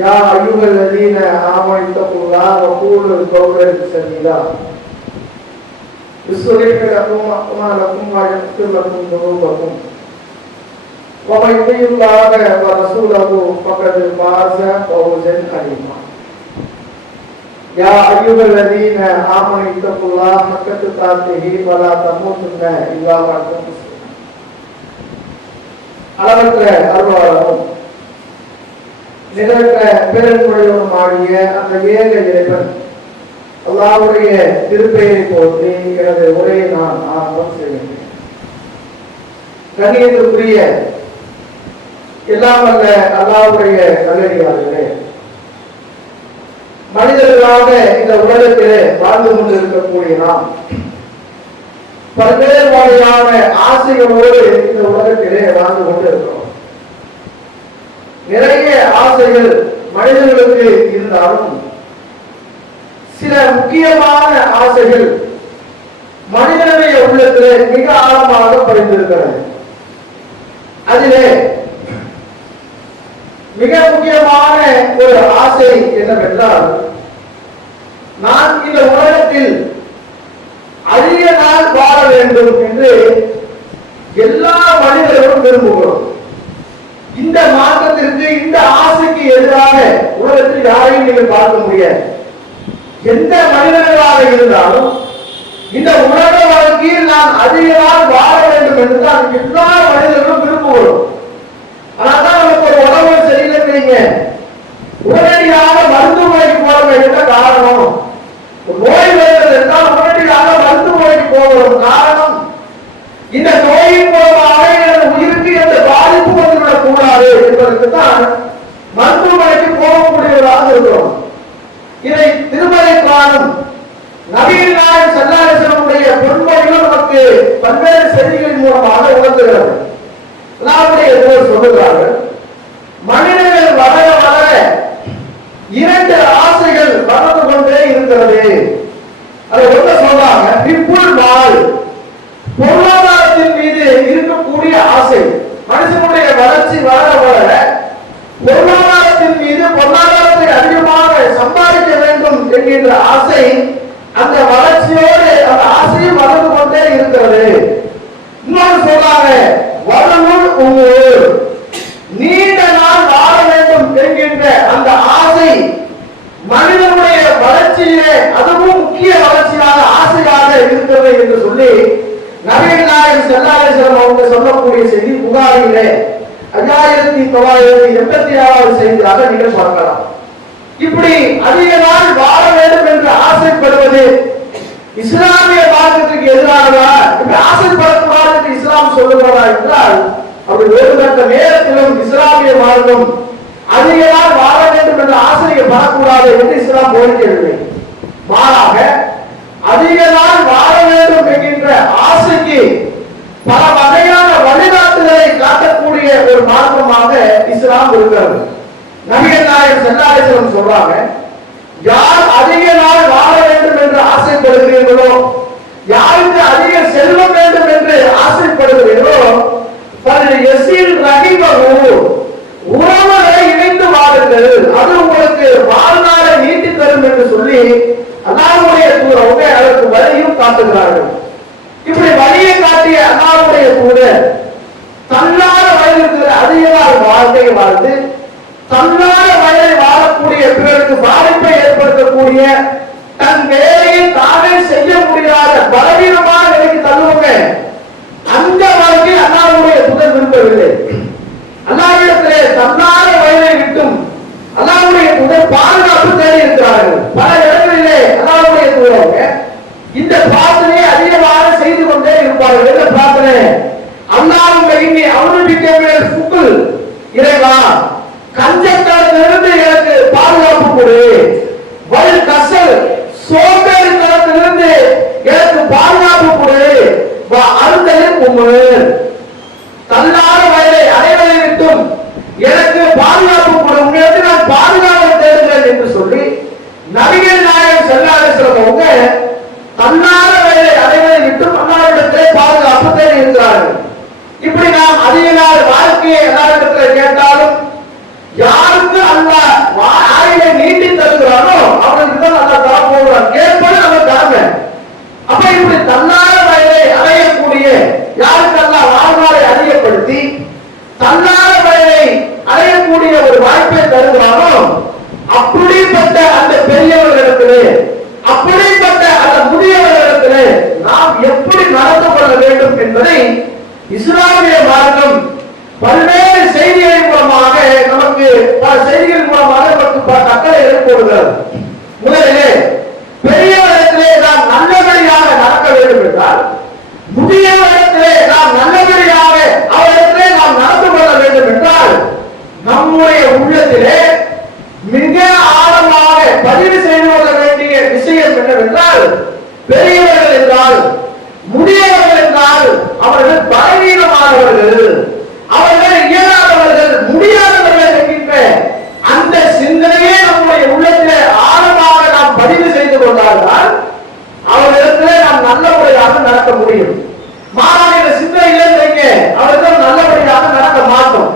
யா அய்யுஹல்லதீன ஆமனு தக்குல்லாஹ வ கூலு கௌலன் சதீதா யுஸ்லிஹ் லக்கும் அஅமாலக்கும் வ யக்ஃபிர் லக்கும் துனூபக்கும் வ மன் யுத்திஇல்லாஹ வ ரசூலஹு ஃபகத் ஃபாஸ ஃபௌஸன் அலீமா. யா அய்யுஹல்லதீன ஆமனு தக்குல்லாஹ ஹக்க துகாத்திஹி வ லா தமூதுன்ன இல்லா வ அன்தும் முஸ்லிமூன். அளவற்ற அருளாளரும் நிகழ்ந்த பேரன்புடையவனும் ஆகிய அந்த ஏக இறைவன் அல்லாஹ்வுடைய திருப்பெயரை போற்றி எனது உரையை நான் ஆரம்பம் செய்கின்றேன். கண்ணியத்திற்குரிய எல்லாம் வல்ல அல்லாஹ்வுடைய நல்லடியார்களே, மனிதர்களாக இந்த உலகத்திலே வாழ்ந்து கொண்டிருக்கக்கூடிய நாம் பல்வேறு வகையான ஆசைகளோடு இந்த உலகத்திலே வாழ்ந்து கொண்டிருக்கிறோம். நிறைய ஆசைகள் மனிதர்களுக்கு இருந்தாலும் சில முக்கியமான ஆசைகள் மனிதனுடைய உள்ளத்திலே மிக ஆழமாக பதிந்திருக்கிறது. அதிலே மிக முக்கியமான ஒரு ஆசை என்னவென்றால், நான் இந்த உலகத்தில் அதிக நாள் வாழ வேண்டும் என்று எல்லா மனிதர்களும் விரும்புகிறோம். இந்த மாற்றத்திற்கு, இந்த ஆசைக்கு எதிராக உலகத்தில் யாரையும் நீங்கள் பார்க்க முடியாது. எந்த மனிதர்களாக இருந்தாலும் இந்த உலக வாழ்க்கையில் நான் அதிக நாள் வாழ வேண்டும் என்று தான் எல்லா மனிதர்களும் விரும்புகிறோம். ஆனால் தான் நமக்கு ஒரு உடம்பு சரியில்லைங்க, உடனடியாக மருத்துவமனைக்கு போக வேண்டிய காரணம், நோய் வருகிறது என்றால் உடனடியாக மருத்துவமனைக்கு போகிறோம். காரணம், இந்த நோயின் மூலமாக எனது உயிருக்கு எந்த பாதிப்பு வந்துவிடக் கூடாது என்பதற்கு தான் மருத்துவமனைக்கு போகக்கூடியவர்களாக இருக்கிறோம். இதை திருமலை காணும் நபிகள் நாயகம் ஸல்லல்லாஹு அலைஹி வஸல்லம் பொன்மொழிகள் நமக்கு பல்வேறு செய்திகளின் மூலமாக உணர்த்துகிறது. அல்லாஹ்வுடைய தூதர் சொல்லுகிறார்கள், மனிதர்கள் வளர வளர இரண்டு ஆசைகள் வளர்ந்து கொண்டே இருக்கிறது. அதை ஒன்று சொல்றாங்க, பிப்புள் மால், பொருளாதாரத்தின் மீது இருக்கக்கூடிய ஆசை. மனுஷனுடைய வளர்ச்சி வளர வளர பொருளாதாரத்தின் மீது, பொருளாதாரத்தை அதிகமாக சம்பாதிக்க வேண்டும் என்கின்ற ஆசை, அந்த வளர்ச்சியோடு அந்த ஆசையும் வளர்ந்து கொண்டே இருக்கிறது. இன்னொரு சொல்றாங்க, வளமுள் உங்கள், நீண்ட நாள் வாழ வேண்டும் என்கின்ற அந்த ஆசை மனிதனுடைய வளர்ச்சியிலே அதுவும் முக்கிய வளர்ச்சியாக ஆசையாக இருக்கிறது என்று சொல்லி நபிகள் நாயகம் ஸல்லல்லாஹு அலைஹி வஸல்லம் அவங்க சொல்லக்கூடிய செய்தி புகாரிலே 5986வது செய்தியாக நீங்கள் பார்க்கலாம். இப்படி அதிக நாள் வாழ வேண்டும் என்று ஆசைப்படுவது இஸ்லாமிய மார்க்கத்திற்கு எதிரானதா? இப்படி ஆசைப்படக்கூடாது என்று இஸ்லாம் சொல்லுகிறதா என்றால், அப்படி ஒரு கட்ட நேரத்திலும் இஸ்லாமிய மார்க்கம் அதிக நாள் வாழ வேண்டும் என்ற ஆசையை படக்கூடாது என்று இஸ்லாம் கோரிக்கவில்லை. மாறாக அதிக நாள் வாழ வேண்டும் என்கின்ற ஆசைக்கு பல வகையான வழிகாட்டுதலை காட்டக்கூடிய ஒரு மார்க்கமாக இஸ்லாம் இருக்கிறது. நபிகள் நாயகம் ஸல்லல்லாஹு அலைஹி வஸல்லம் சொல்றாங்க, யார் அதிக நாள் வாழ வேண்டும் என்று ஆசைப்படுகிறீர்களோ, யாருக்கு அதிக செல்வம் வேண்டும் என்று ஆசைப்படுகிறீர்களோ, உறவுகளை இணைந்து வாழுங்கள், அது உங்களுக்கு வாழ்நாளை நீட்டி தரும் என்று சொல்லி அல்லாஹ்வுடைய தூதர் அவங்க அதற்கு வழியும் காட்டுகிறார்கள். இப்படி வழியை காட்டிய அல்லாஹ்வுடைய தூதர் தன்னால வயதிற்கு அதிக நாள் வாழ்க்கை வாழ்ந்து தன்னால வயதை வாழக்கூடிய பிறருக்கு பாதிப்பை ஏற்படுத்தக்கூடிய தன் வேலையை தானே செய்ய முடியாத பலவீனமான நிலைக்கு தள்ளுவங்க, அந்த வாழ்க்கை அல்லாஹ்வுடைய தூதர் விரும்பவில்லை. அல்லாஹ்விடத்திலே தன்னால வயதை விட்டும் அல்லாஹ்வுடைய தூதர் பாதுகாப்பு தேடி இருக்கிறார்கள். பல இடங்களிலே அல்லாஹ்வுடைய தூதர் இந்த பிரார்த்தனையை அதிகமாக செய்து கொண்டே இருப்பார்கள். என்ன பிரார்த்தனை? அல்லாஹ்வும்ம இன்னி அஊதுபிக்க மினல் ஃபுக்ல், இறைவா கஞ்சத்தனத்திலிருந்து எனக்கு பாதுகாப்பு கொடு, வல் கஸல் சோம்பேறித்தனத்திலிருந்து எனக்கு பாதுகாப்பு கொடு, வ அர்தலில் உம்ர் தன்னால வயதை அடைவதை விட்டும் எனக்கு பாதுகாப்பு கொடு, உங்களுக்கு நான் பாதுகாப்பு தேடுகிறேன் என்று சொல்லி நபிகள் நாயகம் ஸல்லல்லாஹு அலைஹி வஸல்லம் அவங்க தன்னால வயதை அடைவதை விட்டும் அல்லாஹ்விடத்திலே பாதுகாப்பு தேடி இருக்கிறார்கள். இப்படி நாம் அதிக நாள் வாழ்க்கையை அல்லாஹ்விடத்திலே கேட்டாலும் யாருக்கு அல்லாஹ் வாய்ப்பை தருகிறானோ அப்படிப்பட்ட அந்த பெரியவர்களிடத்திலே, அப்படிப்பட்ட அந்த முதியவர்களிடத்திலே நாம் எப்படி நடந்து கொள்ள வேண்டும் என்பதை இஸ்லாமிய மார்க்கம் பல்வேறு செய்திகளின் மூலமாக நமக்கு பல செய்திகளின் மூலமாக நமக்கு பல கட்டளைகளை போடுகிறது. முதலிலே பெரியவரிடத்திலே நாம் நல்லபடியாக நடக்க வேண்டும் என்றால், முதியவரிடத்திலே நாம் நல்லபடியாக அவரிடத்திலே நாம் நடந்து கொள்ள வேண்டும் என்றால், நம்முடைய உள்ளத்திலே மிக ஆழமாக பதிவு செய்து கொள்ள வேண்டிய விஷயம் என்னவென்றால், பெரியவர்கள் என்றால், முதியவர்கள் என்றால் அவர்கள் பலவீனமானவர்கள், அவர்கள் இயலாதவர்கள், முடியாதவர்கள் என்கின்ற அந்த சிந்தனையே நம்முடைய உள்ளத்திலே ஆழமாக நாம் பதிவு செய்து கொண்டால்தான் அவர்களிடத்திலே நாம் நல்ல முறையாக நடக்க முடியும். மாறாக சிந்தனையிலே வைங்க அவர்கள் நல்லபடியாக நடக்க மாட்டோம்.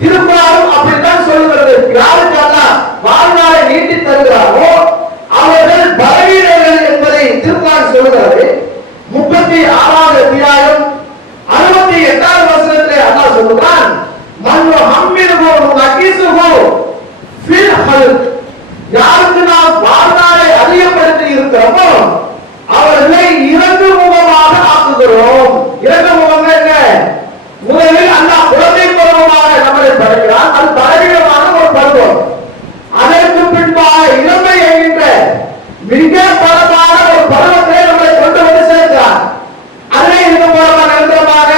திருக்குறளும் அப்படித்தான் சொல்லுகிறது. யாருக்கெல்லாம் வாழ்நாளை நீட்டி தருகிறாரோ அவர்கள் பலவீனர்கள் என்பதை திருக்குறள் சொல்லுகிறது. 36வது அத்தியாயம் 68வது வசனத்திலே அல்லாஹ் சொல்கிறான், மன்வ ஹம்மிருஹு நகிசுஹு ஃபில் ஹல்க். யாருக்கு நாம் வாழ்நாளை அதிகப்படுத்தி இருக்கிறோமோ அவர்களை இரண்டு முகமாக ஆக்குகிறோம். இரண்டு முகங்கள் என்ன? முதலில் அல்லாஹ் குழந்தை பருவமாக நம்மளை படைக்கிறான். அது பலவீனமான ஒரு பருவம். அதற்கு பின்பாக இளமை என்கின்ற மிக பலமான ஒரு பருவத்தை நம்மளை கொண்டு வந்து சேர்க்கிறான். அதே இது மூலமாக நிரந்தரமாக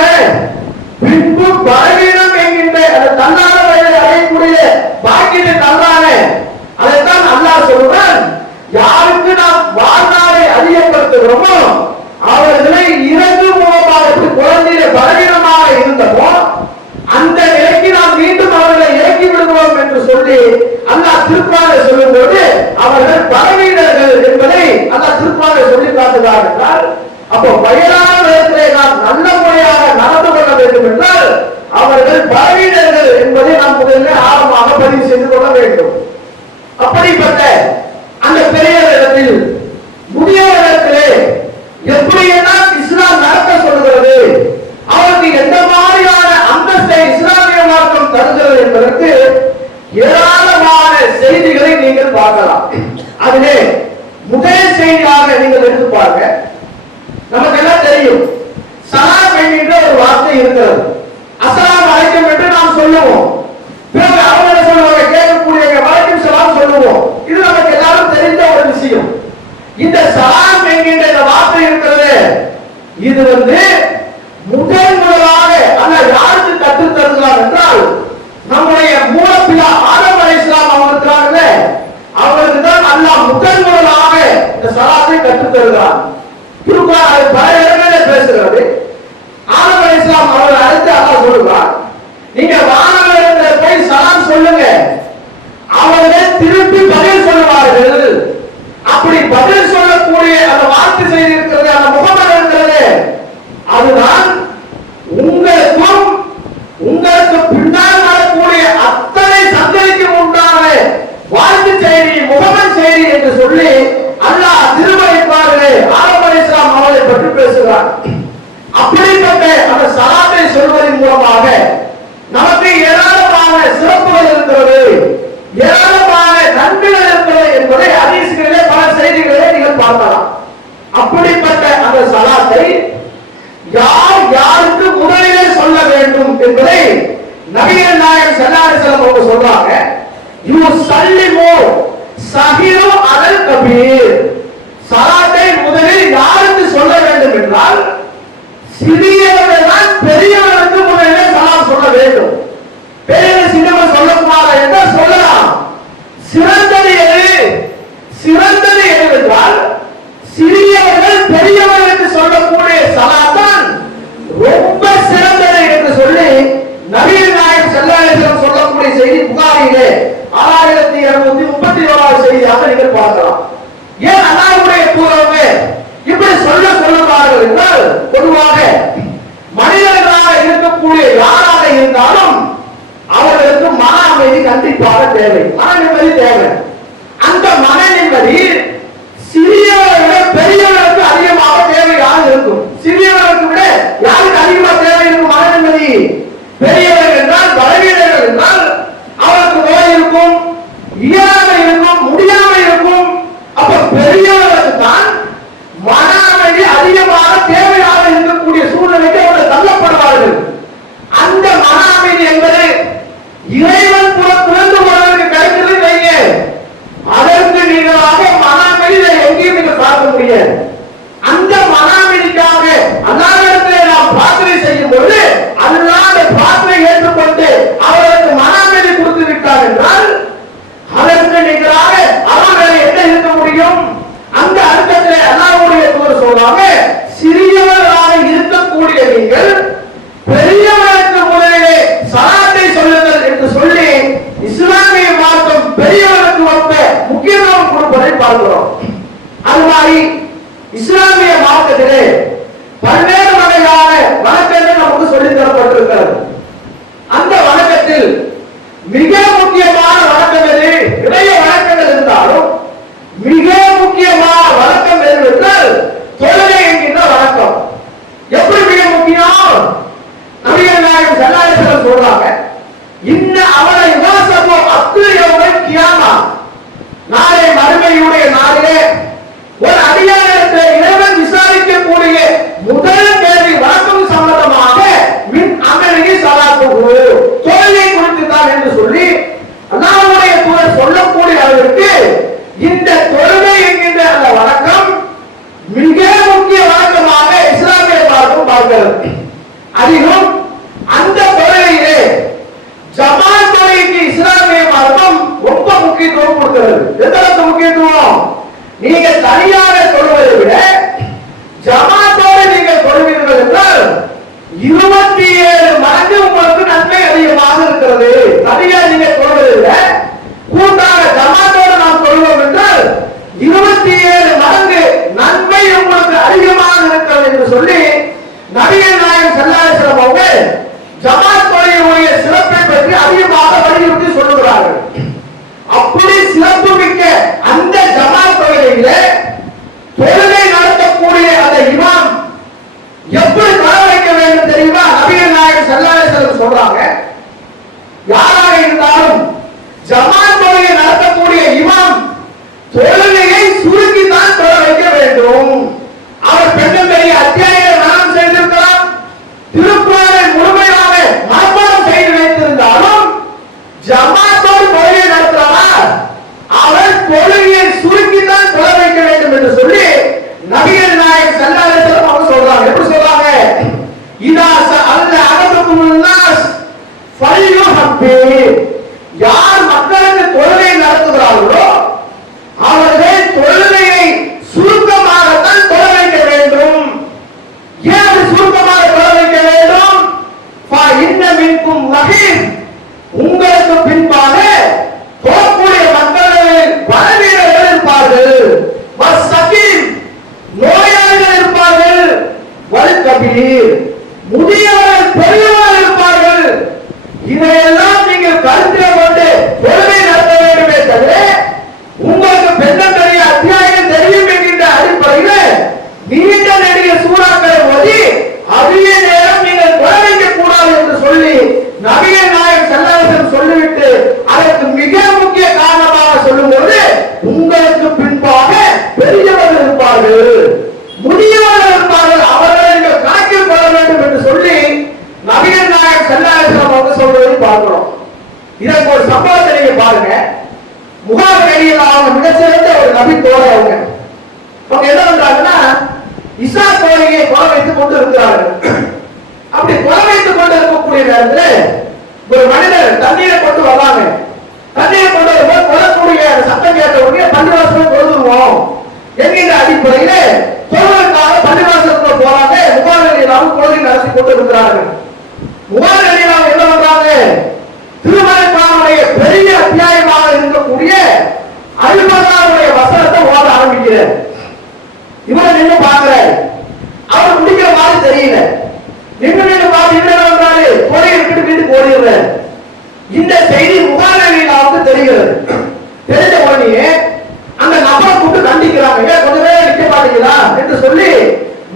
பின்பு பலவீனம் என்கின்ற அந்த தன்னான வயதை அடையக்கூடிய பாக்கியத்தை தந்தானே, அதைத்தான் அல்லாஹ் சொல்றான், யாருக்கு நாம் வாழ்நாளை அதிகப்படுத்துகிறோமோ அவர்களை இரண்டு மூலமாக குழந்தைய பலவீனமாக இருந்தப்போ அந்த நிலைக்கு நாம் மீண்டும் அவர்களை இறக்கி விடுவோம் என்று சொல்லி அல்லாஹ் திருக்குறானில் சொல்லும் போது அவர்கள் பலவீனர்கள் என்பதை அல்லாஹ் திருக்குறானில் சொல்லி காட்டுகிறார் என்றால், அப்போ வயதான வயதிலே நாம் நல்ல முறையாக நடந்து கொள்ள வேண்டும் என்றால் அவர்கள் பலவீனர்கள் என்பதை நாம் முதலில் ஆழமாக பதிவு செய்து கொள்ள வேண்டும். அப்படிப்பட்ட அந்த பெரியவரிடத்தில் முதியவரிடத்திலே எப்படியெல்லாம் இஸ்லாம் நடக்க சொல்கிறது, அவருக்கு எந்த மாதிரியான அந்தஸ்தை இஸ்லாமிய மார்க்கம் தருகிறது என்பதற்கு ஏராளமான செய்திகளை நீங்கள் பார்க்கலாம். அதிலே முதல் செய்தியாக நீங்கள் எடுத்து பாருங்க. நமக்கு எல்லாம் தெரியும், சலாம் என்கின்ற ஒரு வார்த்தை இருக்கிறது. அஸ்ஸலாமு அலைக்கும் என்று நாம் சொல்லுவோம். பிறகு அவங்க சொல்லுவாங்க, கேட்கக்கூடிய வலைக்கும் சலாம் சொல்லுவோம். இது நமக்கு எல்லாரும் தெரிந்த ஒரு விஷயம். இந்த சலாம் என்கின்ற இந்த வார்த்தை இருக்கிறது, இது முதலாக அல்லாஹ் யாருக்கு கற்றுத் தருகிறார் என்றால், நம்முடைய மூலப்பிதா ஆதம் அலைஹிஸ்ஸலாம் அவங்க இருக்கிறாங்க, அவருக்கு தான் அல்லாஹ் முதலாக இந்த சலாத்தை கற்றுத் தருகிறார். திருக்குர்ஆன் பல இடங்களில் பேசுகிறது. ஆதம் அலைஹிஸ்ஸலாம் அவர்கள் அழைத்து அல்லாஹ் சொல்லுகிறார், நீங்க வானவரிடத்தில் போய் சலாம் சொல்லுங்க, அவர்கள் திருப்பி பதில் சொல்லுவார்கள். அப்படி பதில் சொல்லக்கூடிய அந்த வார்த்தை செய்தி இருக்கிறது, அந்த முகமது இருக்கிறது, அதுதான் உங்களுக்கும் உங்களுக்கு பின்னால் வரக்கூடிய அத்தனை சந்ததிக்கு உண்டான வாழ்த்து செய்தி, முகமது செய்தி என்று சொல்லி அல்லாஹ் திருமறைப்பார்களே ஆதம் அலைஹிஸ்ஸலாம் அவர்களை பற்றி பேசுகிறார். அப்படிப்பட்ட அந்த சலாத்தை சொல்வதன் மூலமாக நமக்கு ஏராளமான சிறப்புகள் இருக்கிறது, ஏராளமான நன்மைகள் இருக்கிறது என்பதை ஹதீஸ்களிலே பல செய்திகளிலே நீங்கள் பார்க்கலாம். அப்படிப்பட்ட அந்த சலாத்தை யார் யாருக்கு முதலிலே சொல்ல வேண்டும் என்பதை நபிகள் நாயகம் ஸல்லல்லாஹு அலைஹி வஸல்லம் அவங்க சொல்றாங்க. யுஸல்லிமு ஸஹீரு அலல் கபீர். சலாத்தை முதலில் யாருக்கு சொல்ல வேண்டும் என்றால், சிறியவர்கள் தான் பெரியவர்களுக்கு முதலிலே சலாம் சொல்ல வேண்டும். பெரியவர் சின்னவர் சொல்லக்கூடாது என்று சொல்லலாம். சிறந்தது எது? சிறந்தது எதுவென்றால், சிறியவர்கள் பெரியவர்களுக்கு சொல்லக்கூடிய சலாத்தான் ரொம்ப சிறந்தது என்று சொல்லி நபிகள் நாயகம் ஸல்லல்லாஹு அலைஹி வஸல்லம் சொல்லக்கூடிய செய்தி புகாரியிலே 6231வது செய்தியாக நீங்கள் பார்க்கலாம். ஏன் அல்லாஹ்வுடைய தூதர் இப்படி சொல்லுவார்கள் என்றால், பொதுவாக மனிதர்களாக இருக்கக்கூடிய யாராக இருந்தாலும் அவர்களுக்கு மன அமைதி கண்டிப்பாக தேவை, மன நிம்மதி தேவை. அந்த மன நிம்மதி சிறியவர்களை விட பெரியவர்களுக்கு அதிகமாக தேவையாக இருக்கும். சிறியவர்களுக்கு விட யாருக்கு அதிகமாக தேவை இருக்கும் மன நிம்மதி? பெரியவர்கள் என்றால், பலவீனர்கள் என்றால் அவருக்கு நோய் இருக்கக்கூடிய அந்த மன அமைதிக்காக அல்லாஹ்விடத்திலே நாம் பிரார்த்தனை செய்யும் பொழுது அல்லாஹ் அந்த பிரார்த்தனை ஏற்றுக்கொண்டு அவர்களுக்கு மன அமைதி கொடுத்து விட்டார் என்றால் அதற்கு நிகராக அவர்களை என்ன இருக்க முடியும்? அந்த அர்த்தத்திலே அல்லாஹ்வுடைய தூதர் சொல்றாங்க, சிறியவர்களாக இருக்கக்கூடிய நீங்கள் பெரியவர்களுக்கு முதலிலே சலாத்தை சொல்லுங்கள் என்று சொல்லி இஸ்லாமிய மார்க்கம் பெரியவர்களுக்கு வந்த முக்கியத்துவம் கொடுப்பதை பார்க்கிறோம். அது மாதிரி இஸ்லாமிய மார்க்கத்திலே பல்வேறு வகையான வணக்கங்கள் நமக்கு சொல்லித் தரப்பட்டிருக்கிறது. அந்த வணக்கத்தில் மிக முக்கியமான வணக்கம் எது? நிறைய வணக்கங்கள் இருந்தாலும் மிக முக்கியமான வணக்கம் எது என்றால் தொழுகை என்கின்ற வணக்கம். எப்படி மிக முக்கியம்? நபிகள் நாயகம் ஸல்லல்லாஹு அலைஹி வஸல்லம் சொல்றாங்க, இன்ன அவல யுவாசபு அக்ல் யௌமல் கியாமா, நாளை மறுமையுடைய நாளிலே ஒரு அடியாரிடத்தை இறைவன் விசாரிக்கக்கூடிய முதல் கேள்வி வணக்கம் சம்பந்தமாக மின் அமலிஹி ஸலாத்துஹு, தொழுகை குறித்து தான் என்று சொல்லி அல்லாஹ்வுடைய தூதர் சொல்லக்கூடிய அளவிற்கு இந்த தொழுகை என்கின்ற அந்த வணக்கம் மிக முக்கிய வணக்கமாக இஸ்லாமிய மார்க்கம் பார்க்கிறது. அதிலும் அந்த தொழுகையிலே ஜமாத் தொழுகைக்கு இஸ்லாமிய மார்க்கம் ரொம்ப முக்கியத்துவம் கொடுக்கிறது. எந்த அளவுக்கு முக்கியத்துவம்? நீங்க தனியாக தொழுவதை விட ஜமாத்தோடு நீங்கள் தொழுவீர்கள் என்றால் 27 மடங்கு உங்களுக்கு நன்மை அதிகமாக இருக்கிறது. தனியாக நீங்க தொழுவதை விட கூட்டாக ஜமாத்தோடு நாம் தொழுவோம் என்றால் 27 மடங்கு நன்மை உங்களுக்கு அதிகமாக இருக்கிறது என்று சொல்லி நபிகள் நாயகம் ஸல்லல்லாஹு அலைஹி வஸல்லம் அவர்கள் ஜமாத் தொழுகையுடைய சிறப்பை பற்றி அதிகமாக வலியுறுத்தி சொல்லுகிறார்கள். அப்படி சிறப்பு மிக்க அந்த ஜமாத் தொழுகையில தொழுகை நடத்தக்கூடிய அந்த இமாம் எப்படி தொழ வைக்க வேண்டும் தெரியுமா? நபிகள் நாயகம் ஸல்லல்லாஹு அலைஹி வஸல்லம் சொல்றாங்க, யாராக இருந்தாலும் ஜமாத் தொழுகை நடத்தக்கூடிய இமாம் தொழுகையை சுருக்கி தான் தொழ வைக்க வேண்டும். அவர் பெண்கள் பெரிய அத்தியாயங்களை மனம் செய்திருக்கலாம், திருக்குறளை முழுமையாக மனப்பாடம் செய்து வைத்திருந்தாலும் ஜமாத்தோடு தொழுகை நடத்துகிறார், அவர் தொழுகையை சுருக்கி தான் தொழ வைக்க வேண்டும் என்று சொல்லி நபிகள் நாயகம் ஸல்லல்லாஹு அலைஹி வஸல்லம் அவங்க சொல்றாங்க. எப்படி சொல்றாங்க? இதா சஅல்ல அஹதுக்கும் நாஸ் ஃபல்யுஹப்பி, யார் மக்களுக்கு தொழுகை நடத்துகிறார்களோ அவர்கள் தொழுகையை சுருக்கமாகத்தான் தொழ வைக்க வேண்டும். ஏன் சுருக்கமாக தொழ வைக்க வேண்டும்? இன்ன மின்கும் மஹீர், உங்களுக்கு பின்பாக போகக்கூடிய மக்களில் பலவீனர்கள் இருப்பார்கள், வஸ்ஸகீம், நோயாளிகள் இருப்பார்கள், வல்கபீர், முதியவர்கள் பெரியவர்கள் இருப்பார்கள். இதையெல்லாம் நீங்கள் கருத்தில் கொண்டு தொழுகை நடத்த வேண்டுமே தவிர உங்களுக்கு பெண்கள் பெரிய அத்தியாயம் தெரியும் என்கின்ற அடிப்படையில் நீண்ட நெடிய சூறாக்களை ஓதி அதிக நேரம் நீங்கள் தொழ வைக்க கூடாது என்று சொல்லி நபிகள் நாயகம் ஸல்லல்லாஹு அலைஹி வஸல்லம் சொல்லிவிட்டு அதற்கு மிக முக்கிய காரணமாக சொல்லும்போது உங்களுக்கு பின்பாக பெரியவர்கள் இருப்பார்கள், முதியவர்கள் இருப்பார்கள், அவர்களை நீங்கள் கணக்கில் கொள்ள வேண்டும் என்று சொல்லி நபிகள் நாயகம் ஸல்லல்லாஹு அலைஹி வஸல்லம் அவங்க சொல்வதை பார்க்கிறோம். இதற்கு ஒரு சம்பவத்தை நீங்க பாருங்க. முகாமில் அவங்க மிகச்சிறந்த ஒரு நபி தோழர். அவங்க என்ன பண்றாங்கன்னா இசா தொழுகையை கொலை வைத்துக் கொண்டு இருக்கிறார்கள். அப்படி கொலை வைத்துக் கொண்டு இருக்கக்கூடிய நேரத்தில் ஒரு மனிதர் தண்ணீரை கொண்டு வராங்க. தண்ணீரை கொண்டு வரும்போது கொல்லக்கூடிய சத்தம் கேட்ட உடனே பள்ளிவாசல் தொழுதுருவோம் என்கின்ற அடிப்படையில தொழுவதற்காக பள்ளிவாசலுக்குள்ள போறாங்க. முகாமில் தொழுகை நடத்தி கொண்டு இருக்கிறார்கள். முகாமில் என்ன பண்றாங்க? திருமலைக்கானுடைய பெரிய அத்தியாயமாக இருக்கக்கூடிய 60வது வசனத்தை ஓத ஆரம்பிக்கிறார். இவரை நின்று பார்க்கிறார். அவர் முடிக்கிற மாதிரி தெரியல. நின்று பார்த்து என்ன பண்றாரு? கொலை விட்டு வீட்டுக்கு ஓடிடுறார். இந்த செய்தி முகாமில் தெரிகிறது. தெரிஞ்ச உடனே அந்த நபரை கூட்டு கண்டிக்கிறாங்க. கொஞ்ச நேரம் நிக்க மாட்டீங்களா என்று சொல்லி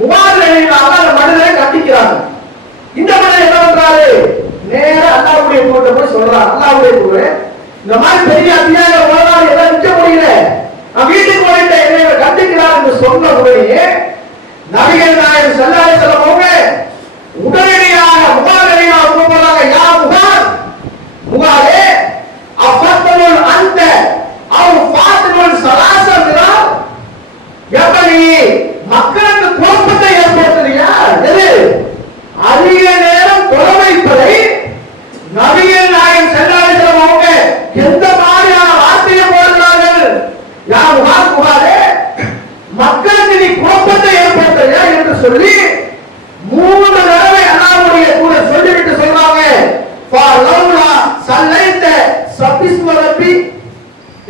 முகாமில் அந்த மனிதரை கண்டிக்கிறாங்க. இந்த மனிதர் என்ன பண்றாரு? நேரா அல்லாஹ்வுடைய தூதரை போய் சொல்றார், அல்லாஹ்வுடைய தூதரே, இந்த மாதிரி பெரிய அத்தியாயம் ஓதாம எல்லாம் நிக்க முடியல, நான் வீட்டுக்கு போயிட்ட என்னை கண்டிக்கிறார் என்று சொன்ன உடனே நபிகள் நாயகம் ஸல்லல்லாஹு அலைஹி வஸல்லம் அவங்க உடனடியாக முகாமில் கூப்பிடுறாங்க. யா முகாம், முகாமே, அஃபத்துல் அந்த அவ் ஃபாத்திமுல் ஸலாஸா மிரா, எப்படி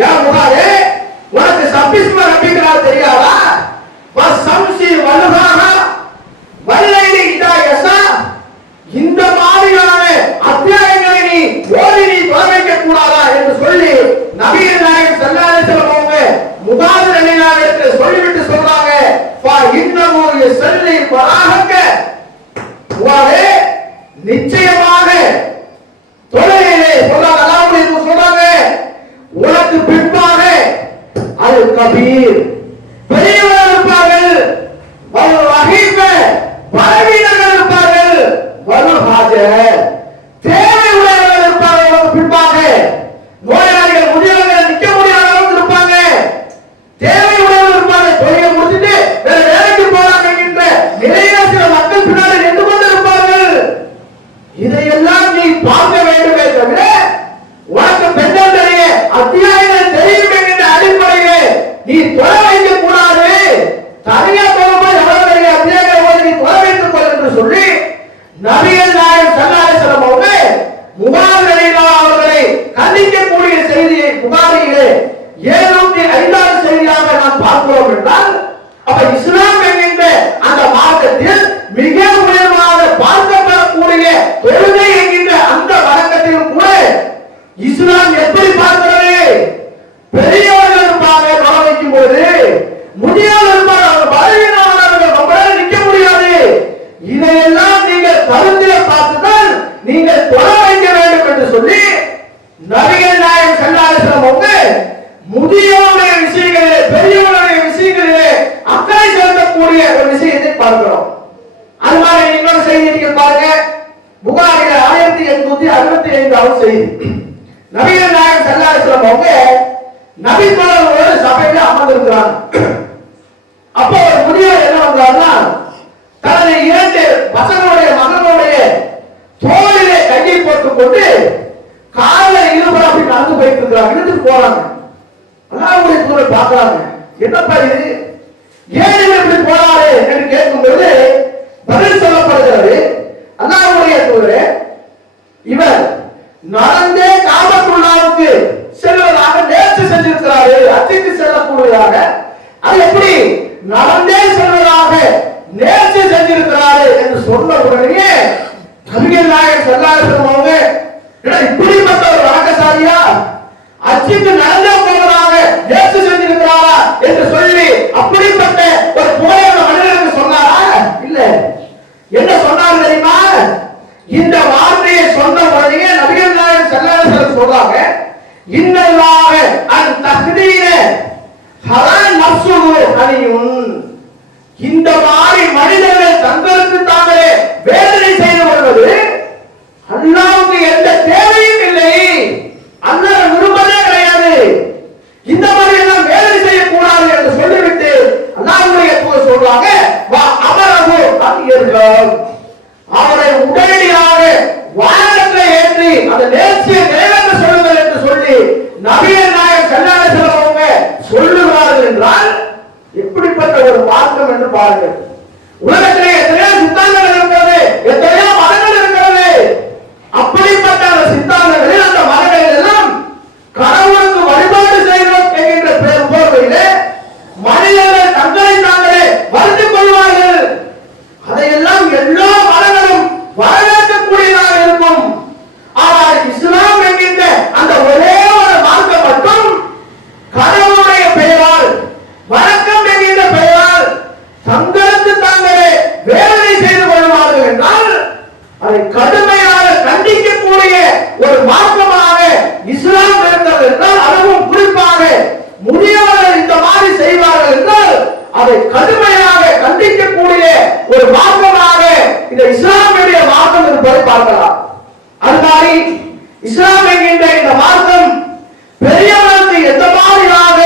யா முகாரே, உனக்கு சப்பிஸ்ம ரப்பிக்கிறார் தெரியாதா? வசம்சி வலுகாக வல்லைலி இதாயசா, இந்த மாதிரியான அத்தியாயங்களை நீ ஓதி நீ தொலைக்க கூடாதா என்று சொல்லி நபிகள் நாயகம் ஸல்லல்லாஹு அலைஹி வஸல்லம் அவங்க முகாதிர் அலினாவிற்கு சொல்லிவிட்டு சொல்றாங்க, பா இன்னமு யஸல்லி பராஹக, முகாரே நிச்சயமாக தொலையிலே சொல்றாங்க, அல்லாஹ்வுடைய சொல்றாங்க, உனக்கு பின்பாக அல் கபீர் பெரியவர்கள் இருப்பார்கள், வல் ரஹீம் பலவீனர்கள் இருப்பார்கள், வல் ஹாஜர் தேவை உடையவர்கள் இருப்பார்கள், உனக்கு பின்பாக நோயாளிகள் முதியவர்கள் நிற்க முடியாதவர்கள் இருப்பாங்க, தேவை உடையவர்கள் இருப்பாங்க, தொழிலை முடிச்சுட்டு வேற வேலைக்கு போறாங்க என்கின்ற நிறைய சில மக்கள் பின்னாடி நின்று கொண்டு இருப்பார்கள். இதையெல்லாம் நீ பார்க்க வேண்டுமே தவிர உனக்கு பெண்களுடைய அத்தியாயங்கள் தெரியும் என்கின்ற அடிப்படையிலே நீ தொலை வைக்க கூடாது. தனியா போகும்போது எவ்வளவு அத்தியாயங்கள் போது நீ தொலை வைத்துக் கொள் என்று சொல்லி நபிகள் நாயகம் ஸல்லல்லாஹு அலைஹி வஸல்லம் அவர்கள் முகாதிர் அவர்களை கண்டிக்கக்கூடிய செய்தியை புகாரியிலே 705வது செய்தியாக நாம் பார்க்கிறோம் என்றால், அப்ப இஸ்லாம் என்கின்ற அந்த மார்க்கத்தில் மிக உயர்வாக பார்க்கப்படக்கூடிய தொழுகை என்கின்ற அந்த வணக்கத்திலும் கூட இஸ்லாம் எப்படி பார்க்கிறது? பெரியவர்கள் இருப்பாங்க தொலை வைக்கும் போது, முதியவர்கள் இருப்பாங்க, பலவீனமானவர்கள் நம்மளால நிற்க முடியாது. இதையெல்லாம் நீங்கள் கருத்தில பார்த்துதான் நீங்கள் தொலை வைக்க வேண்டும் என்று சொல்லி நபிகள் நாயகம் ஸல்லல்லாஹு அலைஹி வஸல்லம் அவங்க முதியவருடைய விஷயங்களிலே பெரியவருடைய விஷயங்களிலே அக்கறை செலுத்தக்கூடிய ஒரு விஷயத்தை பார்க்கிறோம். அது மாதிரி இன்னொரு செய்தி நீங்கள் பாருங்க, புகாரில 1865வது செய்தி. நபிகள் நாயகம் ஸல்லல்லாஹு அலைஹி வஸல்லம் அவங்க நபி தோழர்களோடு சபையில அமர்ந்திருக்கிறாங்க. அப்போ ஒரு முதியவர் என்ன பண்றாருன்னா, தனது 2 பசங்களுடைய மகனுடைய தோளிலே கையை போட்டுக் கொண்டு கால இருபுறம் அப்படி நடந்து போயிட்டு இருக்கிறாங்க, இழுத்துட்டு போறாங்க. அல்லாஹ்வுடைய தூதர் பார்க்கறாங்க, என்னப்பா இது, ஏன் இப்படி போறாரு என்று கேட்கும்போது பதில் சொல்லப்படுகிறது, அல்லாஹ்வுடைய தூதரே, இவர் நடந்தே காபத்துல்லாஹ்வுக்கு செல்வதாக நேர்ச்சி செஞ்சிருக்கிறாரு, அச்சிக்கு செல்லக்கூடியதாக. அது எப்படி நடந்தே செல்வதாக நேர்ச்சி செஞ்சிருக்கிறாரு என்று சொன்ன உடனே நபிகள் நாயகம் ஸல்லல்லாஹு அலைஹி வஸல்லம் அவங்க, இப்படிப்பட்ட ஒரு வணக்கசாலியா அச்சிக்கு நடந்தே போவதாக நேர்ச்சி செஞ்சிருக்கிறாரா என்று சொல்லி அப்படிப்பட்ட ஒரு புகழ் மனிதனுக்கு சொன்னாரா? இல்ல. என்ன சொன்னார் தெரியுமா? இந்த வார்த்தையை சொன்ன உடனே நபிகள் நாயகம் ஸல்லல்லாஹு அலைஹி வஸல்லம் சொல்றாங்க, இன்னல்லாஹ அன் தஹ்தீர ஹலன் நஃப்ஸுஹு அலியுன். இந்த மாதிரி மனிதர்கள் தங்களுக்கு தாங்களே வேதனை செய்து வருவது அல்லாஹ்வுக்கு எந்த தேவையும் இல்லை, அல்லாஹ் விரும்பவே கிடையாது. இந்த மாதிரி எல்லாம் வேதனை செய்யக்கூடாது என்று சொல்லிவிட்டு அல்லாஹ்வுடைய தூதர் சொல்றாங்க, வா அமரஹு அன்யர்கள், அவரை உடனடியாக வானத்தை ஏற்றி அந்த நேர்ச்சியை நிறைவேற்ற சொல்லுங்கள் என்று சொல்லி நபிகள் நாயகம் ஸல்லல்லாஹு அலைஹி வஸல்லம் அவங்க சொல்லுவார்கள் என்றால் எப்படிப்பட்ட ஒரு மார்க்கம் என்று பாருங்கள். உலகத்திலே எத்தனையோ சித்தாந்தங்கள் இருக்கிறது, எத்தனையோ மதங்கள் இருக்கிறது. அப்படிப்பட்ட அந்த சித்தாந்தங்களில் அந்த மதங்கள் எல்லாம் கடவுளுக்கு வழிபாடு செய்கிறோம் என்கின்ற பெயர் போர்வையிலே மனிதர்கள் தங்களை தாங்களே வருத்திக் கொள்வார்கள். அதையெல்லாம் எல்லா மதங்களும் வரவேற்கக்கூடியதாக இருக்கும். ஆனால் இஸ்லாம் என்கின்ற அந்த ஒரே ஒரு மார்க்கம் மட்டும் கடவுளுடைய பெயரால் வணக்கம் என்கின்ற பெயரால் தங்களுக்கு தாங்களே வேதனை செய்து கொள்வார்கள் என்றால் அதை கடுமையாக கண்டிக்கக்கூடிய ஒரு மார்க்கமாக இஸ்லாம் இருக்கிறது என்றால், அதுவும் குறிப்பாக முதியவர்கள் இந்த மாதிரி செய்வார்கள் என்றால் அதை கடுமையாக கண்டிக்கக்கூடிய ஒரு மார்க்கமாக இந்த இஸ்லாமிய மார்க்கம் இருப்பதை பார்க்கலாம். அது மாதிரி இஸ்லாம் என்கின்ற இந்த மார்க்கம் பெரியவர்களுக்கு எந்த மாதிரியாக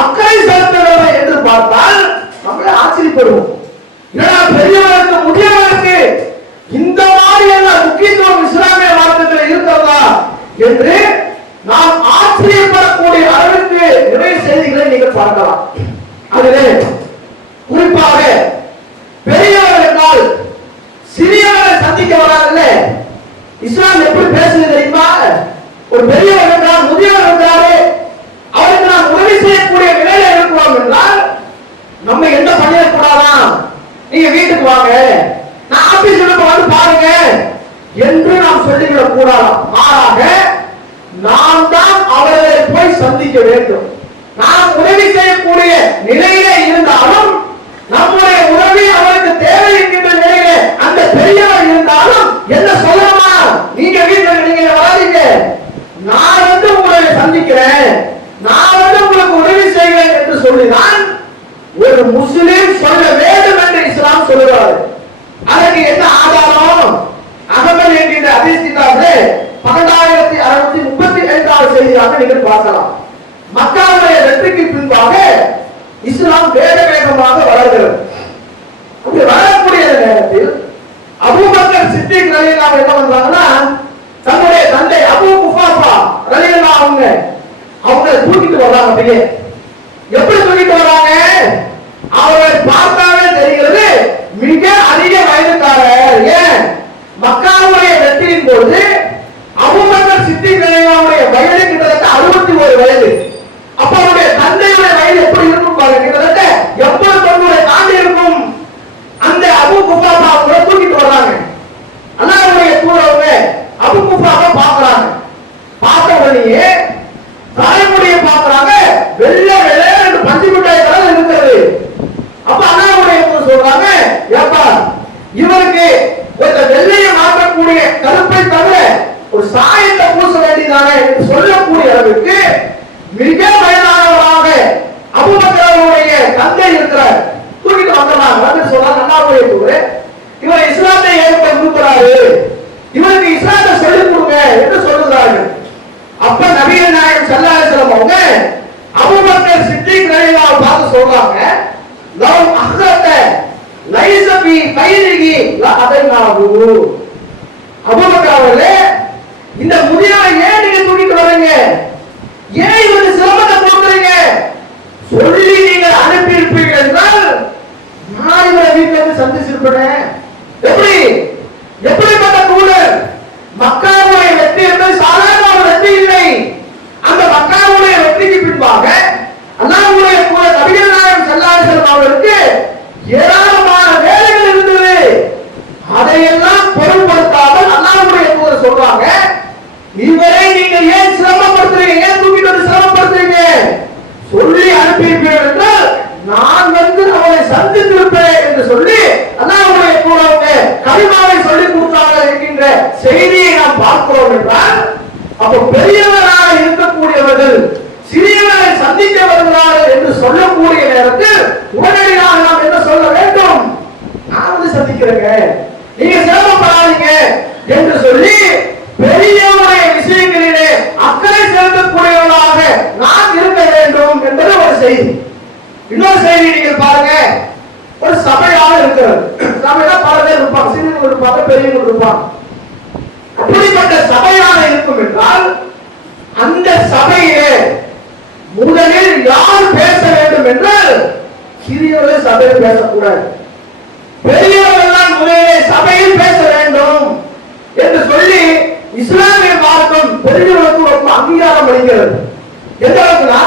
அக்கறை செலுத்துகிறது என்று பார்த்தால் நம்மளே ஆச்சரியப்படுவோம். ஏன்னா பெரியவர்களுக்கு முதியவர்களுக்கு இந்த மாதிரியான முக்கியத்துவம் இஸ்லாமிய மார்க்கத்தில் இருக்கிறதா என்று நாம் ஆச்சரியப்படக்கூடிய அளவுக்கு நிறைய செய்திகளை நீங்கள் பார்க்கலாம். அதிலே குறிப்பாக பெரியவர்கள் சிறியவர்களை சந்திக்க வராங்கல்ல, இஸ்லாம் எப்படி பேசுது தெரியுமா? ஒரு பெரியவர் இருக்கிறார், முதியவர் இருக்கிறாரு, சந்திக்க வேண்டும். நாம் உதவி செய்யக்கூடிய நிலையிலே இருந்தாலும், நம்முடைய உதவி அவருக்கு தேவை என்கின்ற நிலையிலே அந்த பெரியவர் இருந்தாலும் என்ன சொல்லணுமா, நீங்க வீட்டில் நீங்க வராதீங்க, நான் வந்து உங்களை சந்திக்கிறேன், நான் வந்து உங்களுக்கு உதவி செய்வேன் என்று சொல்லிதான் ஒரு முஸ்லிம் சொல்ல வேண்டும் என்று இஸ்லாம் சொல்லுகிறார். அதற்கு என்ன ஆதாரம்? அகமது என்கின்ற ஹதீஸ் கிதாபிலே 12635வது செய்தியாக நீங்கள் பார்க்கலாம். மக்காவுடைய வெற்றிக்கு பின்பாக இஸ்லாம் வேக வேகமாக வளர்கிறது. அப்படி வளரக்கூடிய நேரத்தில் அபூபக்கர் சித்திக் ரலியல்லாஹு அன்ஹு என்ன பண்றாங்கன்னா, தன்னுடைய தந்தை அபூ குஃபாஃபா ரலியல்லாஹு அன்ஹு அவங்க தூக்கிட்டு வர்றாங்க. அப்படியே எப்படி தூக்கிட்டு வர்றாங்க? அவர்கள் பார்த்தாலே தெரிகிறது மிக அதிக வயதுக்காரர். ஏன்? மக்காவுடைய வெற்றியின் போது அபூபக்கர் சித்திக் ரலியல்லாஹு வயது கிட்டத்தட்ட 61 வயது. அப்ப அவருடைய தந்தையுடைய வயது எப்படி இருக்கும் பாருங்க, கிட்டத்தட்ட 80-90 தாண்டி இருக்கும். அந்த அபூ குஃபாஃபா அவங்களை தூக்கிட்டு வர்றாங்க. அல்லாஹ்வுடைய தூதரவங்க அபூ குஃபாஃபா பார்க்கறாங்க. பார்த்த உடனே தாய்மொழியை பார்க்கறாங்க, வெள்ளை வெள்ளைன்னு பஞ்சு மிட்டாய் கலர் இருக்கிறது. அப்ப அல்லாஹ்வுடைய தூதர் சொல்றாங்க, ஏப்பா இவருக்கு ஒரு வெள்ளையை மாற்றக்கூடிய கருப்பை தவிர ஒரு சாயத்தை பூச வேண்டியதானே என்று சொல்லக்கூடிய அளவுக்கு மிக வயதானவராக அபூபக்கருடைய தந்தை இருக்கிறார். தூக்கிட்டு வந்தாங்க. வந்து சொல்றாங்க, அல்லாஹ்வுடைய தூதர் இவர் இஸ்லாத்தை ஏற்க விரும்புகிறாரு, இவருக்கு இஸ்லாத்தை சொல்லிக் கொடுங்க என்று சொல்லுகிறார்கள். அப்ப நபிகள் நாயகம் ஸல்லல்லாஹு அலைஹி வஸல்லம் அவங்க அபூபக்கர் சித்திக் ரலியல்லாஹு பார்த்து சொல்றாங்க, லவ் அஹ்ரத லைஸ பி கைரிஹி லஅதைனாஹு. அபூபக்கர் அவர்களே, இந்த முதியவரை ஏன் நீங்க தூக்கிட்டு வரீங்க, ஏன் இவருக்கு சிரமத்தை கொடுக்குறீங்க, சொல்லி நீங்கள் அனுப்பி இருப்பீர்கள் என்றால் நான் இவரை வீட்டில் இருந்து சந்திச்சிருப்பேன். எப்படி எப்படிப்பட்ட தூதர்? மக்காவுடைய வெற்றி என்பது சாதாரண ஒரு வெற்றி இல்லை. அந்த மக்காவுடைய வெற்றிக்கு பின்பாக அல்லாஹ்வுடைய தூதர் நபிகள் நாயகம் ஸல்லல்லாஹு அலைஹி வஸல்லம் அவர்களுக்கு ஏராளமான வேலைகள் இருந்தது. அதையெல்லாம் பொருட்படுத்தாமல் அல்லாஹ்வுடைய தூதர் சொல்றாங்க, இவரை நீங்கள் ஏன் சிரமப்படுத்துறீங்க, ஏன் தூக்கிட்டு வந்து சிரமப்படுத்துறீங்க, சொல்லி அனுப்பியிருப்பீர்கள் என்றால் நான் வந்து அவரை சந்தித்திருப்பேன் என்று சொல்லி அல்லாஹ்வுடைய தூதர் கலிமாவை சொல்லி கொடுத்தார்கள் என்கின்ற செய்தியை நாம் பார்க்கிறோம் என்றால், அப்ப பெரியவராக இருக்கக்கூடியவர்கள் சிறியவரை சந்திக்க வருகிறார்கள் என்று சொல்லக்கூடிய நேரத்தில் உடனடியாக நாம் என்ன சொல்ல வேண்டும், நான் வந்து சந்திக்கிறேங்க, நீங்க சிரமப்படாதீங்க என்று சொல்லி பெரியவருடைய விஷயங்களிலே அக்கறை செலுத்தக்கூடியவர்களாக நாம் இருக்க வேண்டும் என்பது ஒரு செய்தி. இன்னொரு செய்தி நீங்கள் பாருங்க, ஒரு சபையாக இருக்கிறது. சபையில பல பேர் இருப்பாங்க, சிறியவர்கள் இருப்பாங்க, பெரியவர்கள் இருப்பாங்க. அப்படிப்பட்ட சபையாக இருக்கும் என்றால் அந்த சபையிலே முதலில் யார் பேச வேண்டும் என்றால் சிறியவர்கள் சபையில் பேசக்கூடாது, பெரியவர்கள் தான் முதலிலே சபையில் பேச வேண்டும் என்று சொல்லி இஸ்லாமிய மார்க்கம் பெரியவர்களுக்கு ரொம்ப அங்கீகாரம் அளிக்கிறது. எந்த அளவுக்குனா,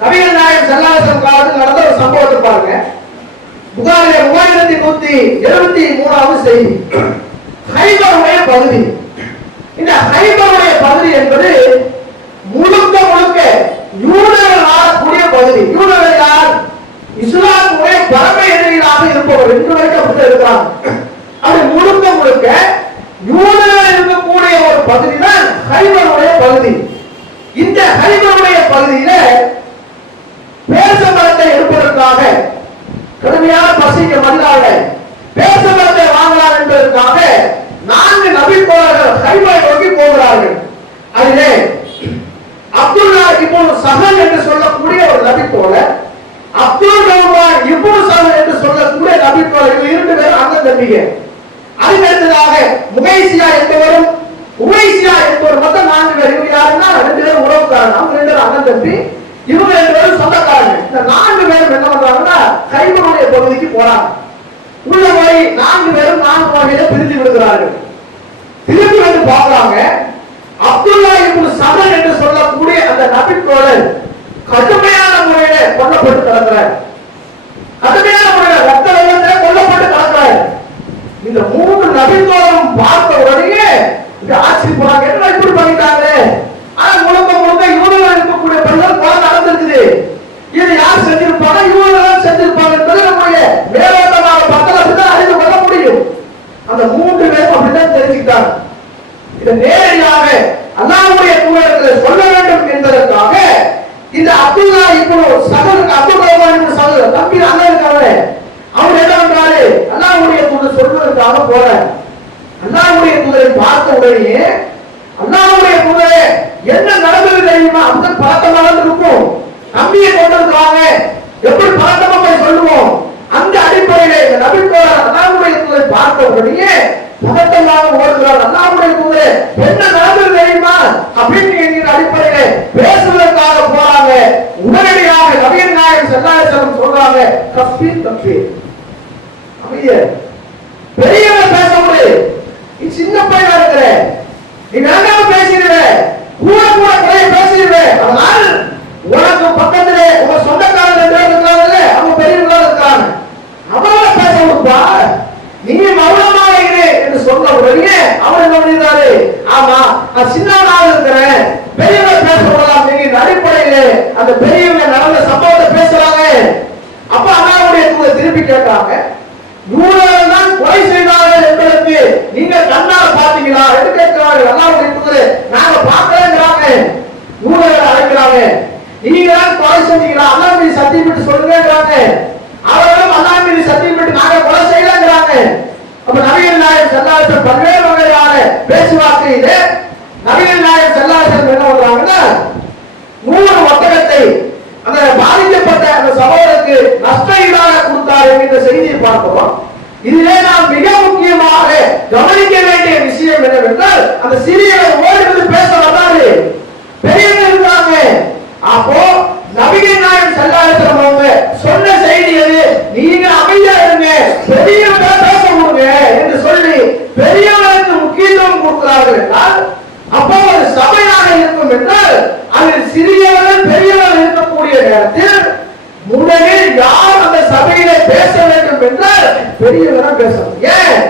நபிகள் நாயகம் ஸல்லல்லாஹு அலைஹி வஸல்லம் காலத்தில் நடந்த ஒரு சம்பவத்தை பாருங்க. புகாரிலே 3173வது செய்தி. ஹைபருடைய பகுதி. இந்த ஹைபருடைய பகுதி என்பது முழுக்க முழுக்க யூதர்கள் ஆளக்கூடிய பகுதி. யூதர்கள் யார்? இஸ்லாமுடைய பரம எதிரிகளாக இருப்பவர். இன்று வரைக்கும் அப்படி இருக்கிறாங்க. அது முழுக்க முழுக்க யூதர்கள் இருக்கக்கூடிய ஒரு பகுதி தான் ஹைபருடைய பகுதி. இந்த ஹைபருடைய பகுதியில பேச மரத்தை எடுப்பதற்காக, கடுமையான பசிக்கு மல்லாக பேச மரத்தை வாங்கலாம் என்பதற்காக 4 நபித்தோழர்கள் ஹைபரை நோக்கி போகிறார்கள். அதிலே அப்துல்லா இப்னு சஹல் என்று சொல்லக்கூடிய ஒரு நபித்தோழர், அப்துல் ரஹ்மான் இப்னு சஹல் என்று சொல்லக்கூடிய நபித்தோழர், இவங்க 2 பேரும் அண்ணன் தம்பிங்க. அதுக்கடுத்ததாக முகைசியா என்பவரும் உமைசியா என்பவர், மொத்தம் 4 பேர். இவங்க யாருன்னா 2 பேரும் உறவுக்காரங்க, அவங்க 2 பேரும் அண்ணன் தம்பி, இவங்க 2 பேரும் சொந்தக்காரங்க. இந்த 4 பேரும் என்ன பண்றாங்கன்னா ஹைபருடைய பகுதிக்கு போறாங்க. உள்ள போய் 4 பேரும் 4 வகையில பிரிந்து விடுகிறார்கள். திரும்பி வந்து பார்க்கறாங்க, அப்துல்லா இப்னு சஹல் என்று சொல்லக்கூடிய அந்த நபித்தோழர் கடுமையான முறையில கொல்லப்பட்டு கிடக்கிறார். கடுமையான முறையில ரத்த வெள்ளத்தில் கொல்லப்பட்டு கிடக்கிறார். இந்த 3 நபித்தோழரும் பார்த்த உடனே இது ஆச்சரியப்படுறாங்க, என்ன இப்படி பண்ணிட்டாங்க. ஆனா முழுக்க முழுக்க யூதர்கள் இருக்கக்கூடிய சகோதரருக்கு அப்துல் ரஹ்மான் சகோதரர் தம்பி அண்ணன் இருக்காரு. அவர் என்ன பண்றாரு? அல்லாஹ்வுடைய தூதர் சொல்வதற்காக போறார். அல்லாஹ்வுடைய தூதரை பார்த்த உடனே அல்லாஹ்வுடைய தூதரே என்ன நடந்தது தெரியுமா? அந்த பழக்கம் நடந்திருக்கும். நம்பியை கொண்டிருக்காங்க, எப்படி பழக்கமா போய் சொல்லுவோம்? அந்த அடிப்படையிலே இந்த நபி தோழர் அல்லாஹ்வுடைய தூதரை பார்த்த உடனே பதட்டமாக ஓடுகிறார். அல்லாஹ்வுடைய தூதரே என்ன நடந்தது தெரியுமா அப்படின்னு என்கிற அடிப்படையிலே பேசுவதற்காக போறாங்க. உடனடியாக நபிகள் நாயகம் ஸல்லல்லாஹு அலைஹி வஸல்லம் சொல்றாங்க, கஃபீர் கஃபீர் அமைதியா பெரியவங்க பேச முடியாது, நீ சின்ன பையனா இருக்கிற, நீ வேண்டாம பேசிடுற, கூட கூட குறைய பேசிடுற, அதனால் உனக்கு பக்கத்திலே உங்க சொந்தக்காரங்க பேர் இருக்காங்கல்ல, அவங்க பெரியவங்களா இருக்காங்க, அவங்கள பேச விடுப்பா, நீ மௌனமாக இரு என்று சொன்ன உடனே அவர் என்ன பண்ணிருந்தாரு? ஆமா நான் சின்னவனாக இருக்கிறேன், பெரியவங்க பேச விடலாம் அப்படிங்கிற அடிப்படையிலே அந்த பெரியவங்க நடந்த சம்பவத்தை பேசுறாங்க. அப்ப அல்லாஹ்வுடைய தூதர் திருப்பி கேட்டாங்க, யூதர்கள் தான் கொலை செய்தார்கள் என்பதற்கு நீங்க கண்ணால பாத்தீங்களா என்று கேட்கிறார்கள். அல்லாஹ்வுடைய தூதரே நாங்க பார்க்கலங்கறாங்க. யூதர்கள் அழைக்கிறாங்க, நீங்க தான் கொலை செஞ்சீங்களா? அல்லாஹ் மீது சத்தியம் விட்டு சொல்லுங்கங்கறாங்க. அவர்களும் அல்லாஹ் மீது சத்தியம் விட்டு நாங்க கொலை செய்யலங்கறாங்க. அப்ப நபிகள் நாயகம் ஸல்லல்லாஹு அலைஹி வஸல்லம் பல்வேறு வகையான பேச்சுவார்த்தையிலே நபிகள் நாயகம் ஸல்லல்லாஹு அலைஹி வஸல்லம் என்ன பண்றாங்கன்னா, 100 ஒட்டகத்தை அந்த பாதிக்கப்பட்ட அந்த சகோதரருக்கு நஷ்ட ஈடாக கொடுத்தார் என்கிற செய்தியை பார்க்கிறோம். இதிலே நாம் மிக முக்கியமாக கவனிக்க வேண்டிய விஷயம் என்னவென்றால், அந்த சிறியவர் ஓடி பேச வந்தாரு, பெரியவங்க இருக்காங்க. அப்போ நபிகள் நாயகம் ஸல்லல்லாஹு அலைஹி வஸல்லம் அவங்க சொன்ன செய்தி எது? நீங்க அமைதியா இருங்க, பெரியவங்க பேச விடுங்க என்று சொல்லி பெரியவர்களுக்கு முக்கியத்துவம் கொடுக்கிறார்கள் என்றால், அப்போ ஒரு சபையாக இருக்கும் என்றால் அதில் சிறியவர்கள் பெரியவர்கள் இருக்கக்கூடிய நேரத்தில் முதலில் யார் அந்த சபையிலே பேச வேண்டும் என்றால் பெரியவர்கள் பேசணும். ஏன்?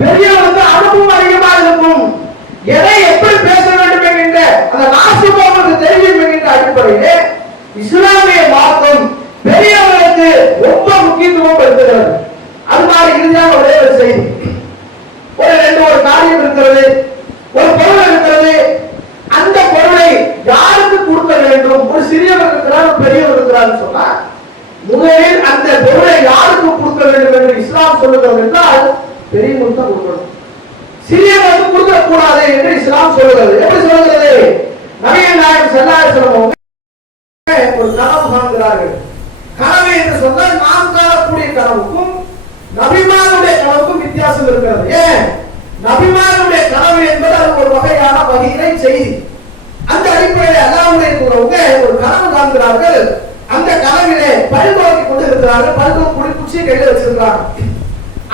பெரியவர்களுக்கு அனுபவம் அதிகமாக இருக்கும், எதை எப்படி பேச வேண்டும் என்கின்ற அந்த நாசுபாவுக்கு தெரியும் என்கின்ற அடிப்படையிலே இஸ்லாமிய மார்க்கம் பெரியவர்களுக்கு ரொம்ப முக்கியத்துவம் பெறுகிறது. அது மாதிரி இறுதியாக ஒரே ஒரு செய்தி, ஒரு காரியம் இருக்கிறது, ஒரு பொருள் இருக்கிறது, அந்த பொருளை யாருக்கு கொடுக்க வேண்டும்? ஒரு சிறியவர் இருக்கிறார், ஒரு பெரியவர் இருக்கிறார் சொன்னா முதலில் அந்த பொருளை யாருக்கு கொடுக்க வேண்டும் என்று இஸ்லாம் சொல்லுகிறது என்றால் பெரியவருக்கு தான் கொடுக்கணும், சிறியவருக்கு கொடுக்க கூடாது என்று இஸ்லாம் சொல்லுகிறது. எப்படி சொல்லுகிறது? நபிகள் நாயகம் ஸல்லல்லாஹு அலைஹி வஸல்லம் ஒரு கனவு காண்கிறார்கள். கனவு என்று சொன்னால் நாம் காணக்கூடிய கனவுக்கும் நபிமாருடைய கனவுக்கும் வித்தியாசம் இருக்கிறது. ஏன்? நபிமாருடைய கனவு என்பது அது ஒரு வகையான வகையினை செய்தி. அந்த அடிப்படையில் அல்லாஹ்வுடைய தூதரவங்க ஒரு கனவு காண்கிறார்கள். அந்த கனவிலே பல்துவக்கி கொண்டு இருக்கிறார்கள், பல்துவ குச்சியை கையில வச்சிருக்காங்க.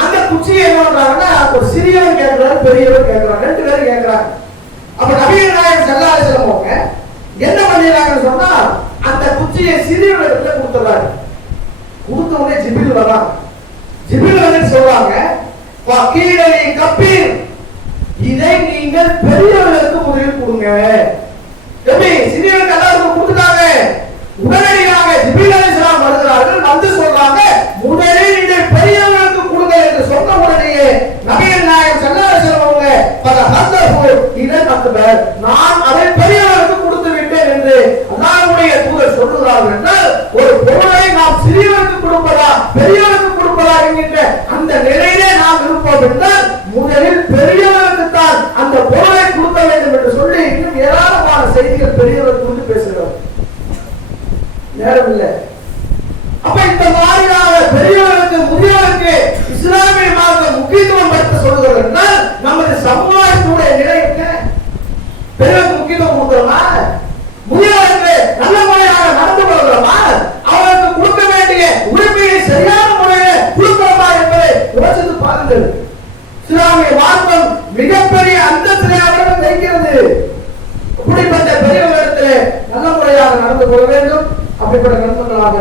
அந்த குச்சியை என்ன பண்றாங்கன்னா, ஒரு சிறியவர் கேட்கிறாரு, பெரியவர் கேட்கிறார், 2 பேரும் கேட்கிறாங்க. அப்ப நபிகள் நாயகம் ஸல்லல்லாஹு அலைஹி வஸல்லம் அவங்க என்ன பண்ணிடுறாங்கன்னு சொன்னா, அந்த குச்சியை சிறியவர்கிட்ட கொடுத்துறாரு. கொடுத்த உடனே ஜிப்ரீல் வராங்க. ஜிப்ரீல் வந்து சொல்றாங்க, வக்கீலி கபீர், இதை நீங்கள் பெரியவர்களுக்கு முதலில் கொடுங்க. எப்படி? சிறியவர்களுக்கு எல்லாருக்கும் கொடுத்துட்டாங்க. உடனடியாக ஜிப்ரீல் அலைஹிஸ்ஸலாம் வருகிறார்கள், வந்து சொல்றாங்க, முதலில் இதை பெரியவர்களுக்கு கொடுங்க என்று சொன்ன உடனேயே நபிகள் நாயகம் ஸல்லல்லாஹு அலைஹி வஸல்லம் அவங்க பதஹத்தஹு இலன் அக்பர், நான் அதை பெரியவர்களுக்கு கொடுத்து விட்டேன் என்று அல்லாஹ்வுடைய தூதர் சொல்லுகிறார்கள் என்றால், ஒரு பொருளை நாம் சிறியவருக்கு கொடுப்பதா பெரியவருக்கு கொடுப்பதா என்கின்ற அந்த நிலையிலே நாம் இருப்போம் என்றால் முதலில் பெரியவருக்கு தான் அந்த பொருளை கொடுக்க வேண்டும் என்று சொல்லி இன்னும் ஏராளமான செய்திகள் பெரியவருக்கு குறித்து பேசுகிறோம். நேரம் இல்லை. அப்ப இந்த மாதிரியாக பெரியவருக்கு முதியவருக்கு இஸ்லாமிய மார்க்கம் முக்கியத்துவம் படுத்த சொல்லுகிறது என்றால் நமது சமுதாயத்துடைய நிலை என்ன? பெரியவருக்கு முக்கியத்துவம் கொடுக்கிறோமா? முதியவருக்கு நல்ல முறையாக நடந்து கொள்கிறோமா? அவருக்கு கொடுக்க வேண்டிய உரிமையை சரியான முறையில் கொடுக்கிறோமா என்பதை யோசித்து பாருங்கள். இஸ்லாமிய மார்க்கம் மிகப்பெரிய அந்தஸ்திலே அவர்கள் வைக்கிறது. அப்படிப்பட்ட பெரியவரிடத்திலே நல்ல முறையாக நடந்து கொள்ள வேண்டும். அப்படிப்பட்ட நண்பர்களாக